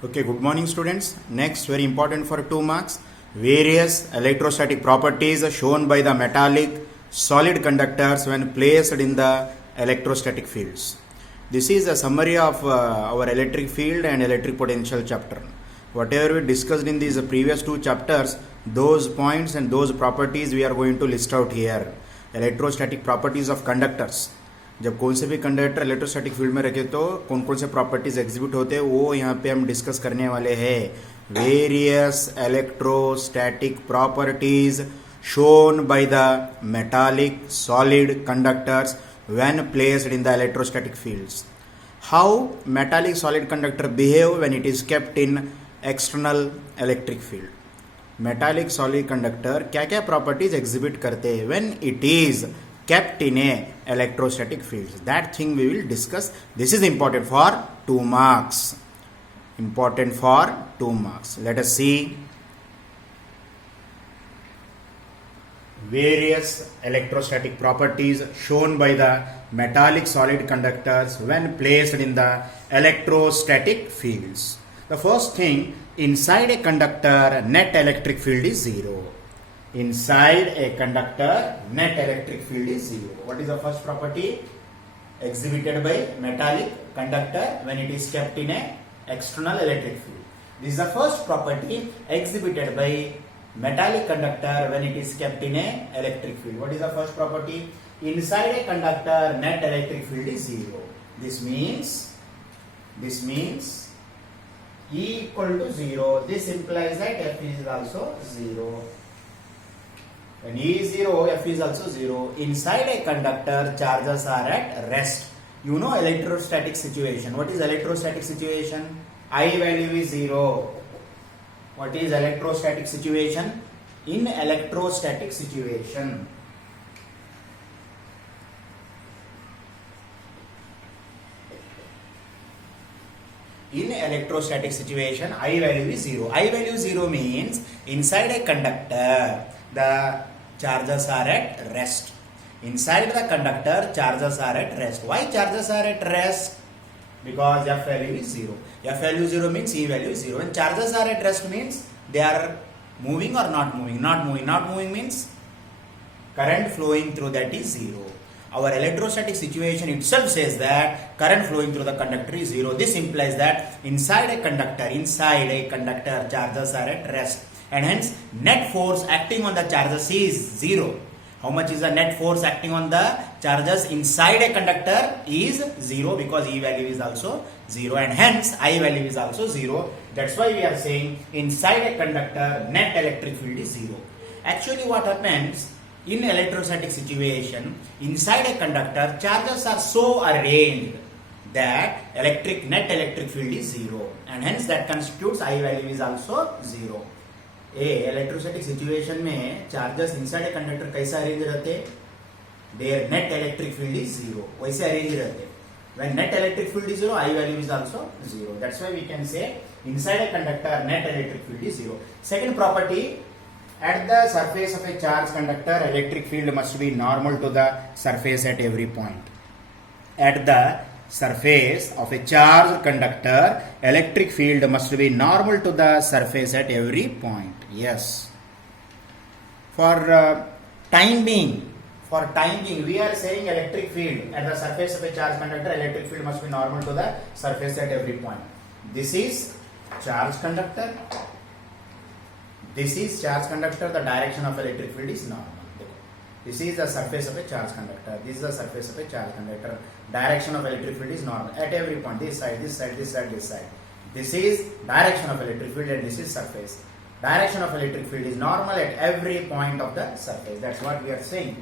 Okay, good morning students. Next, very important for 2 marks, various electrostatic properties shown by the metallic solid conductors when placed in the electrostatic fields. This is a summary of our electric field and electric potential chapter. Whatever we discussed in these previous 2 chapters, those points and those properties we are going to list out here. Electrostatic properties of conductors. जब कौन से भी conductor electrostatic field में रखे तो कौन कौन से प्रॉपर्टीज एग्जिबिट होते हैं वो यहाँ पे हम डिस्कस करने वाले हैं. Various electrostatic properties shown by the metallic solid conductors when placed in the electrostatic fields. How metallic solid conductor behave when it is kept in external electric field. Metallic solid conductor क्या क्या properties exhibit करते हैं when it is kept in a electrostatic fields. That thing we will discuss. This is important for 2 marks. Important for 2 marks. Let us see various electrostatic properties shown by the metallic solid conductors when placed in the electrostatic fields. The first thing, inside a conductor net electric field is 0. Inside a conductor net electric field is 0. What is the first property exhibited by metallic conductor when it is kept in a external electric field? This is the first property exhibited by metallic conductor when it is kept in a electric field. What is the first property? Inside a conductor net electric field is 0. This means E equal to 0. This implies that F is also 0. When E is 0, F is also 0. Inside a conductor, charges are at rest. You know electrostatic situation. What is electrostatic situation? I value is 0. What is electrostatic situation? In electrostatic situation, I value is 0. I value 0 means inside a conductor, the charges are at rest. Inside the conductor, charges are at rest. Why charges are at rest? Because F value is 0. F value 0 means E value is 0. When charges are at rest means they are moving or not moving. Not moving means current flowing through that is 0. Our electrostatic situation itself says that current flowing through the conductor is 0. This implies that inside a conductor, charges are at rest. And hence net force acting on the charges is 0. How much is the net force acting on the charges inside a conductor is 0 because E value is also 0 and hence I value is also 0. That's why we are saying inside a conductor net electric field is 0. Actually what happens in electrostatic situation, inside a conductor charges are so arranged that net electric field is 0 and hence that constitutes I value is also 0. Electrostatic situation में charges inside a conductor कैसा arrange रहते, their net electric field is 0. वैसे arrange रहते. When net electric field is 0, I value is also 0. That's why we can say inside a conductor net electric field is 0. Second property, at the surface of a charged conductor electric field must be normal to the surface at every point. At the surface of a charged conductor electric field must be normal to the surface at every point. Yes, for time being we are saying electric field at the surface of a charged conductor electric field must be normal to the surface at every point. This is charged conductor, the direction of electric field is normal. This is the surface of a charged conductor. This is the surface of a charged conductor. Direction of electric field is normal at every point. This side. This is direction of electric field and this is surface. Direction of electric field is normal at every point of the surface. That's what we are saying.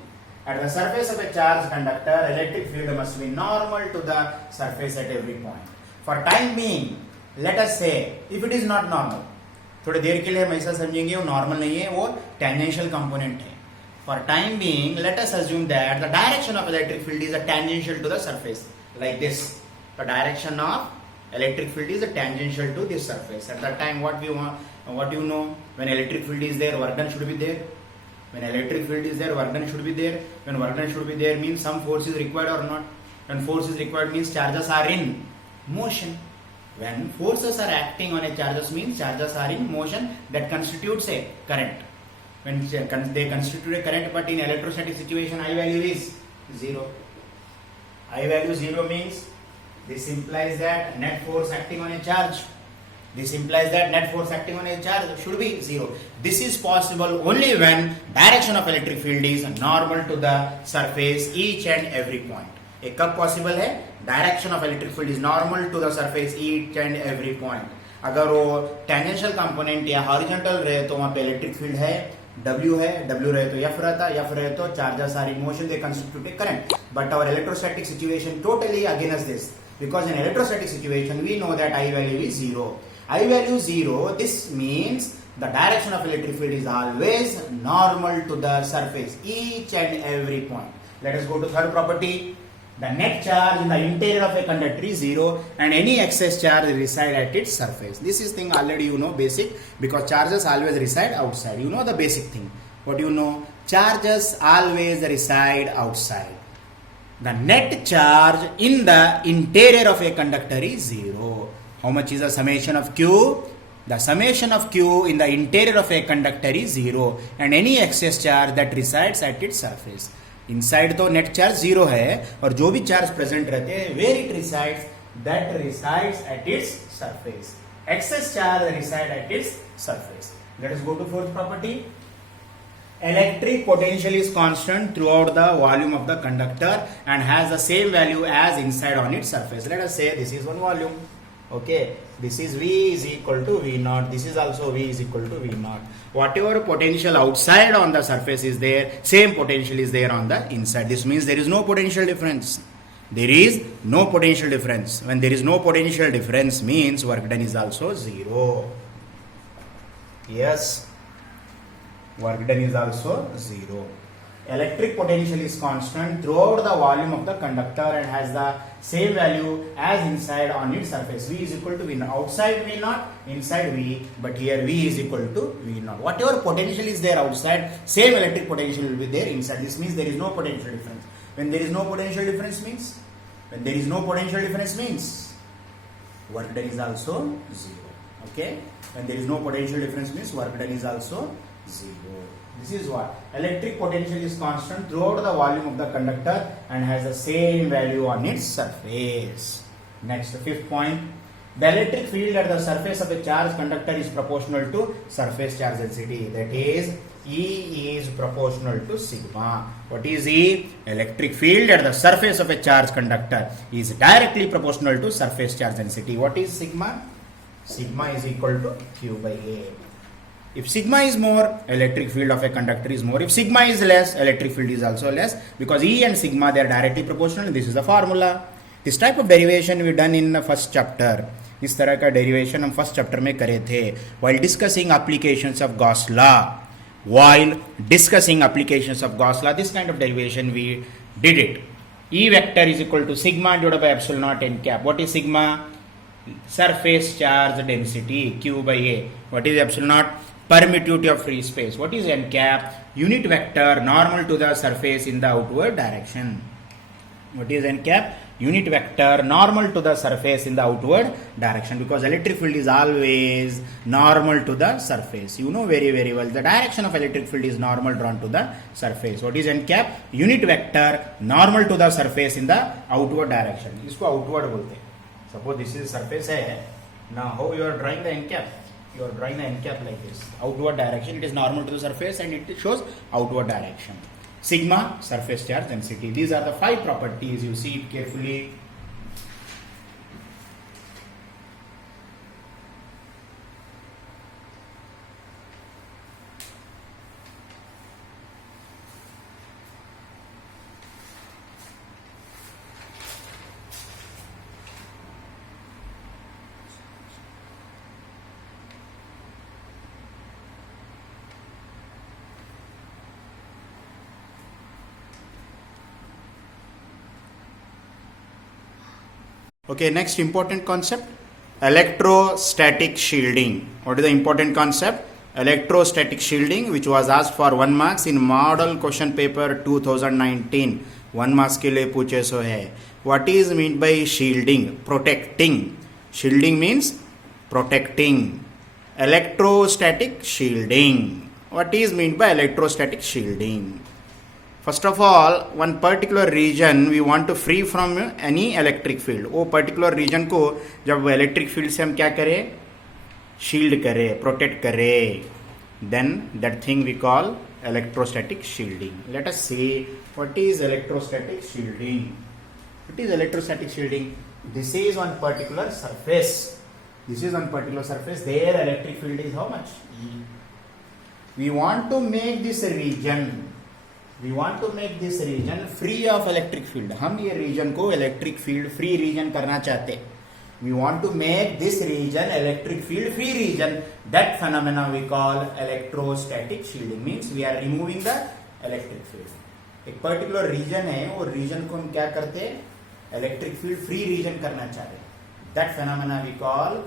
At the surface of a charged conductor, electric field must be normal to the surface at every point. For time being, let us say if it is not normal, थोड़ी देर के लिए हम ऐसा समझेंगे वो normal नहीं है, वो टेंजेंशियल कंपोनेंट है. For time being, let us assume that the direction of electric field is a tangential to the surface, like this. The direction of electric field is a tangential to this surface. At that time, what you know, when electric field is there, work done should be there. When electric field is there, work done should be there. When work done should be there means some force is required or not. When force is required means charges are in motion. When forces are acting on a charges means charges are in motion, that constitutes a current. When they constitute a current, but in electrostatic situation I value is 0. I value 0 means this implies that net force acting on a charge. This implies that net force acting on a charge should be 0. This is possible only when direction of electric field is normal to the surface each and every point. ये कब possible है? Direction of electric field is normal to the surface each and every point. अगर वो tangential component या horizontal रहे तो वहां पे इलेक्ट्रिक फील्ड है, W है, W रहे तो F रहता, F रहे तो charges are in motion, they constitute a current. But our electrostatic situation totally against this, because in electrostatic situation we know that I value is 0. I value 0, this means the direction of electric field is always normal to the surface each and every point. Let us go to third property. The net charge in the interior of a conductor is 0 and any excess charge reside at its surface. This is thing already you know basic, because charges always reside outside. You know the basic thing. What do you know? Charges always reside outside. The net charge in the interior of a conductor is 0. How much is the summation of Q? The summation of Q in the interior of a conductor is 0 and any excess charge that resides at its surface. Inside तो net charge 0 है और जो भी charge present रहते हैं where it resides, that resides at its surface. Excess charge reside at its surface. Let us go to fourth property. Electric potential is constant throughout the volume of the conductor and has the same value as inside on its surface. Let us say this is one volume. Okay, this is V is equal to V naught. This is also V is equal to V naught. Whatever potential outside on the surface is there, same potential is there on the inside. This means there is no potential difference. There is no potential difference. When there is no potential difference means work done is also 0. Yes. Work done is also 0. Electric potential is constant throughout the volume of the conductor and has the same value as inside on its surface. V is equal to V naught. Outside V naught, inside V, but here V is equal to V naught. Whatever potential is there outside, same electric potential will be there inside. This means there is no potential difference. When there is no potential difference means? When there is no potential difference means work done is also 0. Okay? When there is no potential difference means work done is also 0. This is what? Electric potential is constant throughout the volume of the conductor and has the same value on its surface. Next, fifth point. The electric field at the surface of a charged conductor is proportional to surface charge density. That is, E is proportional to sigma. What is E? Electric field at the surface of a charged conductor is directly proportional to surface charge density. What is sigma? Sigma is equal to Q by A. If sigma is more, electric field of a conductor is more. If sigma is less, electric field is also less, because E and sigma, they are directly proportional. This is the formula. This type of derivation we done in the first chapter. इस तरह का derivation हम first chapter में करे थे. While discussing applications of Gauss law, this kind of derivation we did it. E vector is equal to sigma divided by epsilon naught n cap. What is sigma? Surface charge density, Q by A. What is epsilon naught? Permittivity of free space. What is n cap? Unit vector normal to the surface in the outward direction. What is n cap? Unit vector normal to the surface in the outward direction, because electric field is always normal to the surface. You know very very well the direction of electric field is normal drawn to the surface. What is n cap? Unit vector normal to the surface in the outward direction. इसको outward बोलते हैं. Suppose this is surface है. Now how you are drawing the n cap? You are drawing the n cap like this. Outward direction, it is normal to the surface and it shows outward direction. Sigma, surface charge density. These are the 5 properties. You see it carefully. Okay, next important concept, electrostatic shielding. What is the important concept? Electrostatic shielding, which was asked for 1 marks in model question paper 2019. 1 marks के लिए पूछे सो है. What is meant by shielding? Protecting. Shielding means protecting. Electrostatic shielding. What is meant by electrostatic shielding? First of all, one particular region we want to free from any electric field. वो particular region को जब electric field से हम क्या करें, shield करें, protect करें, then that thing we call electrostatic shielding. Let us see what is electrostatic shielding. What is electrostatic shielding? This is one particular surface. This is one particular surface. Their electric field is how much? E. We want to make this region. We want to make this region free of electric field. हम ये region को electric field free region करना चाहते हैं. We want to make this region electric field free region. That phenomena we call electrostatic shielding. Means we are removing the electric field. एक particular region है, वो region को हम क्या करते हैं? Electric field free region करना चाहते हैं. That phenomena we call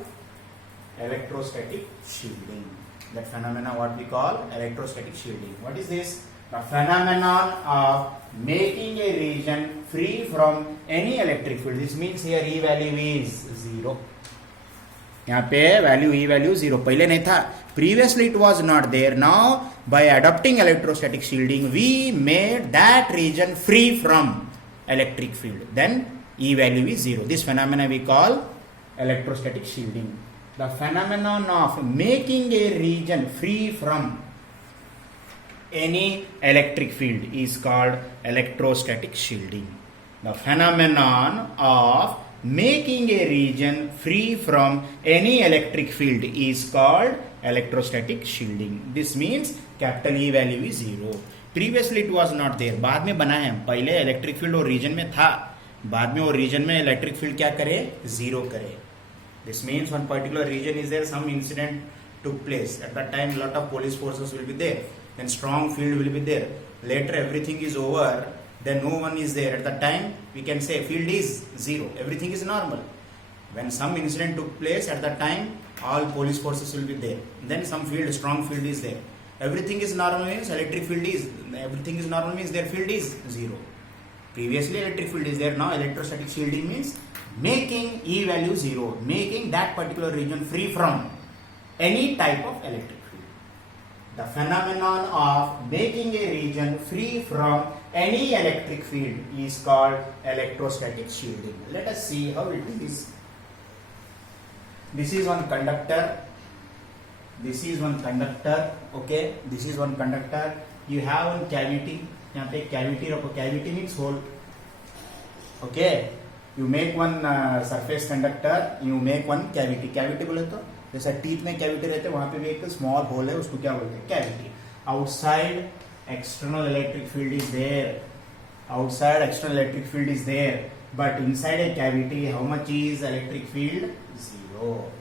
electrostatic shielding. That phenomena what we call electrostatic shielding. What is this? The phenomenon of making a region free from any electric field. This means here E value is 0. यहाँ पे value E value 0 पहले नहीं था. Previously it was not there. Now by adopting electrostatic shielding we made that region free from electric field. Then E value is 0. This phenomena we call electrostatic shielding. The phenomenon of making a region free from any electric field is called electrostatic shielding. The phenomenon of making a region free from any electric field is called electrostatic shielding. This means capital E value is 0. Previously it was not there. बाद में बना है. पहले electric field और region में था. बाद में वो region में electric field क्या करे? 0 करे. This means one particular region is there, some incident took place. At that time, lot of police forces will be there. Then strong field will be there. Later, everything is over. Then no one is there. At that time, we can say field is 0. Everything is normal. When some incident took place, at that time, all police forces will be there. Then some field, strong field is there. Everything is normal means electric field is, everything is normal means their field is 0. Previously, electric field is there. Now, electrostatic shielding means making E value 0, making that particular region free from any type of electric field. The phenomenon of making a region free from any electric field is called electrostatic shielding. Let us see how it is. This is one conductor. This is one conductor. Okay, this is one conductor. You have one cavity. यहाँ पे cavity रखो. Cavity means hole. Okay. You make one surface conductor, you make one cavity. Cavity बोले तो जैसा teeth में cavity रहते हैं, वहाँ पे भी एक small hole है, उसको क्या बोलते हैं? Cavity. Outside external electric field is there. Outside external electric field is there. But inside a cavity, how much is electric field? 0.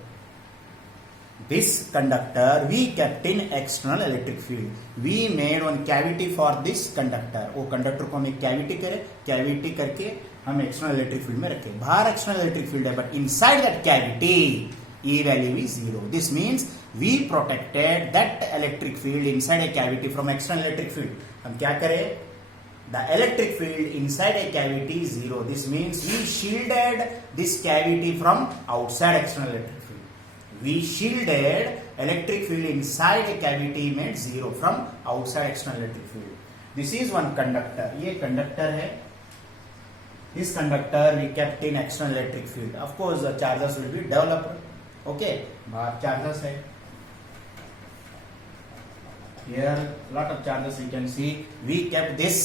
This conductor we kept in external electric field. We made one cavity for this conductor. वो conductor को हम एक cavity करें, cavity करके हम external electric field में रखें. बाहर एक्सटर्नल इलेक्ट्रिक फील्ड है, but inside that cavity E value is 0. This means we protected that electric field inside a cavity from external electric field. हम क्या करें? The electric field inside a cavity is 0. This means we shielded this cavity from outside external electric field. We shielded electric field inside a cavity made 0 from outside external electric field. This is one conductor. ये conductor है. This conductor we kept in external electric field. Of course, the charges will be developed. Okay, बाहर charges है. Here, lot of charges you can see. We kept this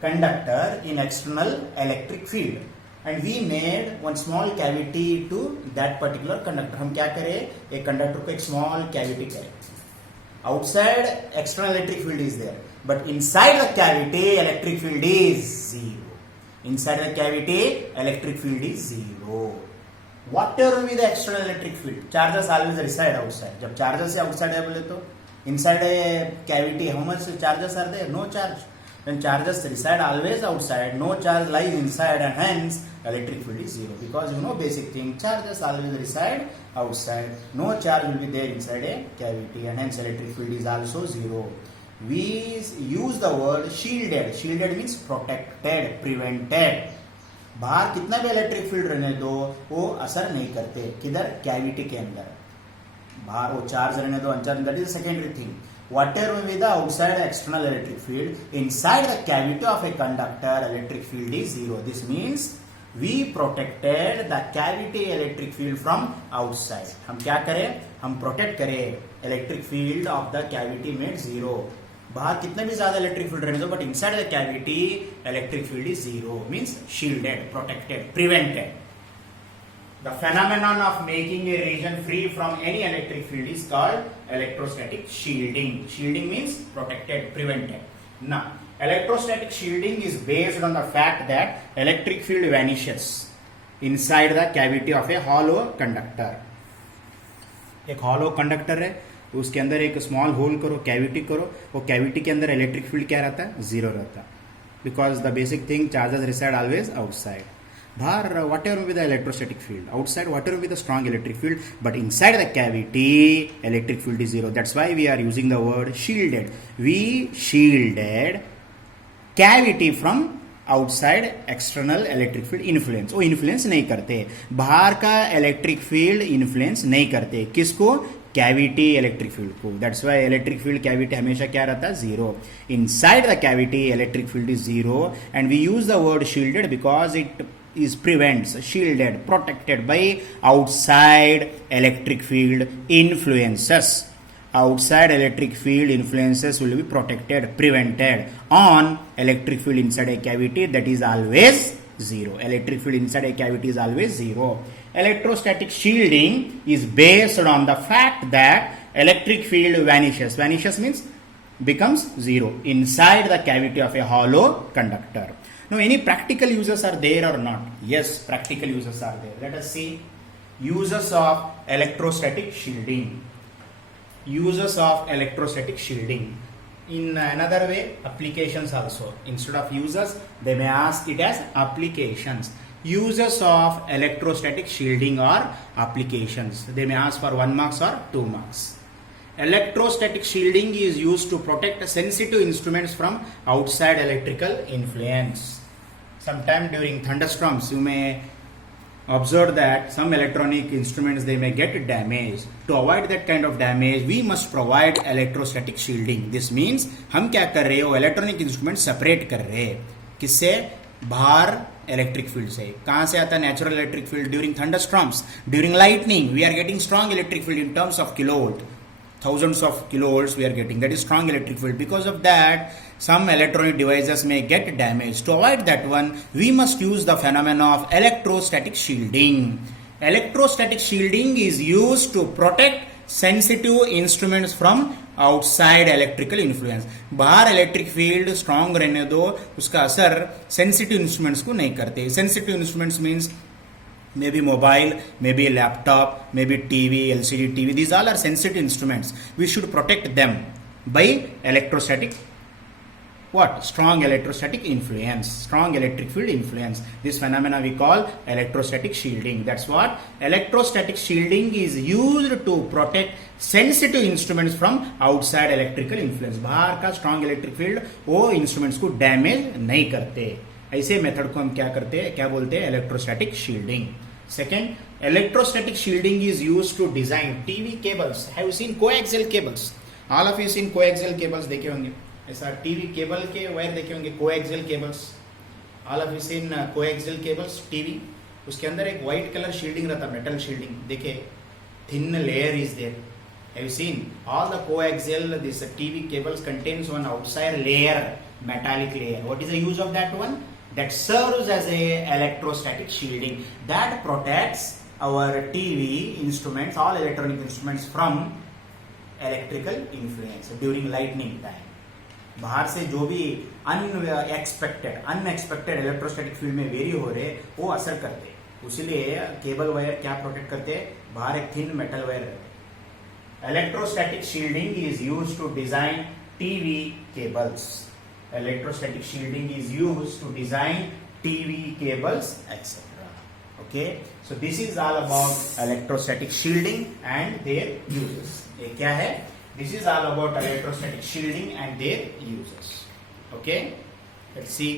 conductor in external electric field, and we made one small cavity to that particular conductor. हम क्या करें? एक conductor को एक small cavity करें. Outside external electric field is there. But inside the cavity, electric field is 0. Inside the cavity, electric field is 0. Whatever will be the external electric field, charges always reside outside. जब charges से outside है बोले तो inside a cavity, how much charges are there? No charge. When charges reside always outside, no charge lies inside, and hence electric field is 0. Because you know basic thing, charges always reside outside. No charge will be there inside a cavity, and hence electric field is also 0. We use the word shielded. Shielded means protected, prevented. बाहर कितना भी electric field रहने दो वो असर नहीं करते, किधर, कैविटी के अंदर। बाहर वो चार्ज रहने दो अनचार्ज, that is secondary thing. Whatever may be the outside external electric field, inside the cavity of a conductor, electric field is zero. This means we protected the cavity electric field from outside. हम क्या करें, हम protect करें electric field of the cavity made zero. बाहर कितने भी ज्यादा electric field रहने दो, but inside the cavity electric field is zero, means shielded, protected, prevented. The phenomenon of making a region free from any electric field is called electrostatic shielding. Shielding means protected, prevented. Now, electrostatic shielding is based on the fact that electric field vanishes inside the cavity of a hollow conductor. एक hollow conductor है, उसके अंदर एक small whole करो, cavity करो, वो cavity के अंदर इलेक्ट्रिक फील्ड क्या रहता है, जीरो रहता है, because the basic thing charges reside always outside. बाहर whatever be the electrostatic field, outside whatever be the strong electric field, but inside the cavity electric field is zero. That's why we are using the word shielded. We shielded cavity from outside external electric field influence. वो influence नहीं करते, बाहर का electric field influence नहीं करते, किसको, cavity electric field को। That's why electric field cavity हमेशा क्या रहता है, zero. Inside the cavity electric field is zero and we use the word shielded because it is prevents, shielded, protected by outside electric field influences. Outside electric field influences will be protected, prevented. On electric field inside a cavity, that is always zero. Electric field inside a cavity is always zero. Electrostatic shielding is based on the fact that electric field vanishes. Vanishes means becomes zero inside the cavity of a hollow conductor. Now, any practical uses are there or not? Yes, practical uses are there. Let us see uses of electrostatic shielding. Uses of electrostatic shielding. In another way, applications also. Instead of uses, they may ask it as applications. Uses of electrostatic shielding or applications. They may ask for 1 marks or 2 marks. Electrostatic shielding is used to protect sensitive instruments from outside electrical influence. Sometime during thunderstorms, you may observe that some electronic instruments, they may get damaged. To avoid that kind of damage, we must provide electrostatic shielding. This means हम क्या कर रहे हैं, वो electronic instrument separate कर रहे हैं, किससे, बाहर इलेक्ट्रिक फील्ड से। कहां से आता है natural electric field, during thunderstorms, during lightning we are getting strong electric field in terms of kilovolt, thousands of kilovolts we are getting, that is strong electric field. Because of that, some electronic devices may get damaged. To avoid that one, we must use the phenomena of electrostatic shielding. Electrostatic shielding is used to protect sensitive instruments from outside electrical influence. बाहर electric field strong रहने दो, उसका असर sensitive instruments को नहीं करते। Sensitive instruments means maybe mobile, maybe a laptop, maybe TV, LCD TV. These all are sensitive instruments. We should protect them by electrostatic, what? Strong electrostatic influence, strong electric field influence. This phenomena we call electrostatic shielding. That's what electrostatic shielding is used to protect sensitive instruments from outside electrical influence. बाहर का strong electric field वो instruments को damage नहीं करते। ऐसे method को हम क्या करते हैं, क्या बोलते हैं, electrostatic shielding. Second, electrostatic shielding is used to design TV cables. Have you seen coaxial cables? All of you seen coaxial cables देखे होंगे, ऐसा टीवी केबल के वायर देखे होंगे, coaxial cables. All of you seen coaxial cables TV, उसके अंदर एक white colour shielding रहता, मेटल शील्डिंग, देखे, thin layer is there. Have you seen all the coaxial this TV cables contains one outside layer, metallic layer. What is the use of that one? That serves as a electrostatic shielding that protects our TV instruments, all electronic instruments from electrical influence during lightning time. बाहर से जो भी unexpected electrostatic field में vary हो रहे वो असर करते, उसीलिए केबल वायर क्या प्रोटेक्ट करते हैं, बाहर एक थिन मेटल वायर रहते। Electrostatic shielding is used to design TV cables. Electrostatic shielding is used to design TV cables, etc. Okay, so this is all about electrostatic shielding and their uses. ये क्या है? This is all about electrostatic shielding and their uses. Okay, let's see.